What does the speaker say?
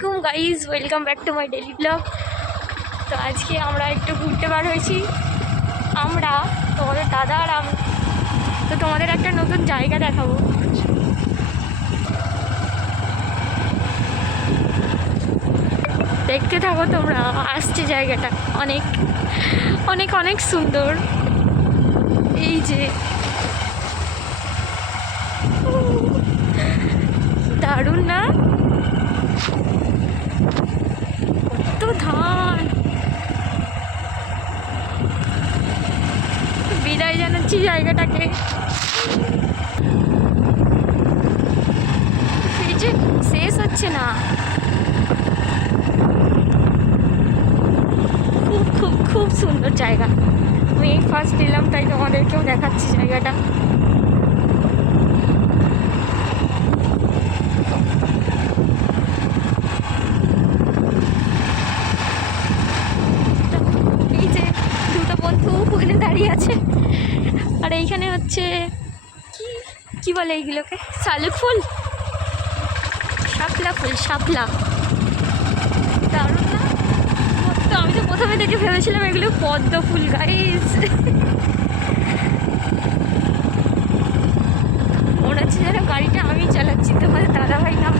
আলাইকুম guys, welcome back to my daily blog. তো আজকে আমরা একটু ঘুরতে বার হয়েছি, আমরা তোমাদের দাদা আর আমি। তো তোমাদের একটা নতুন জায়গা দেখাবো, দেখতে থাকো তোমরা। আসছে জায়গাটা অনেক অনেক অনেক সুন্দর। এই যে দারুণ না? কত ধান। বিদায় জানাচ্ছি জায়গাটাকে। এই যে শেষ হচ্ছে না, খুব খুব খুব সুন্দর জায়গা। আমি এই ফার্স্ট এলাম, তাই তোমাদেরকেও দেখাচ্ছি জায়গাটা। এই যে দুটো বন্ধু ওখানে দাঁড়িয়ে আছে, আর এইখানে হচ্ছে কি কি বলে এইগুলোকে, শালুক ফুল, শাপলা ফুল, শাপলা। দারুণ না? তো আমি তো প্রথমে দেখে ভেবেছিলাম এগুলো পদ্ম ফুল গাইস। মনে হচ্ছে যেন গাড়িটা আমি চালাচ্ছি, তোমাদের দাদাভাই না।